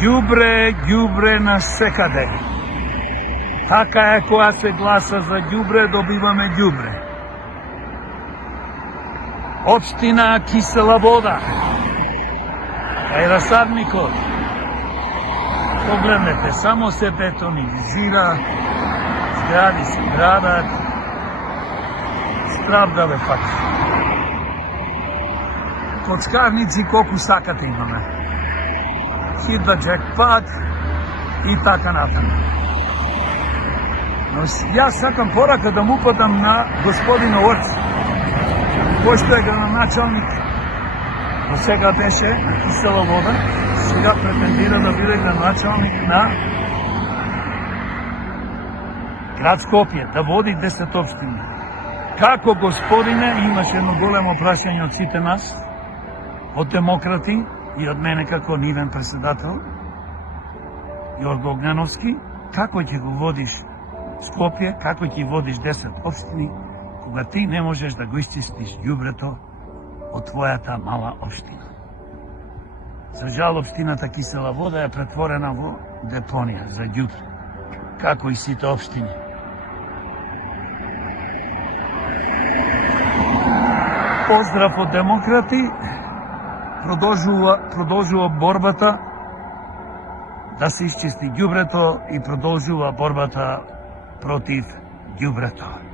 Ѓубре на секаде. Така е кога се гласа за ѓубре, добиваме ѓубре. Општина Кисела Вода, кај расадникот. Погледнете, само се бетонизира, згради се градат, стравдале факт. Коцкарници колку сакате имаме. Хидда джекпат и така натаму. Но јас сакам порака да му подам на господин Орц, пошто е градоначалник, до сега беше на Кисела Вода, сега претендира да биде градоначалник на град Скопје, да води 10 општини. Како, господине, имаше едно големо прашање од сите нас, од демократи и од мене како нивен председател, Јорго Огненовски, како ќе го водиш Скопје, како ќе водиш 10 општини, кога ти не можеш да го исчистиш ѓубрето од твојата мала општина. За жал, општината Кисела Вода е претворена во депонија за ѓубре, како и сите општини. Поздрав од демократи, продолжува борбата да се исчисти ѓубрето и продолжува борбата против ѓубрето.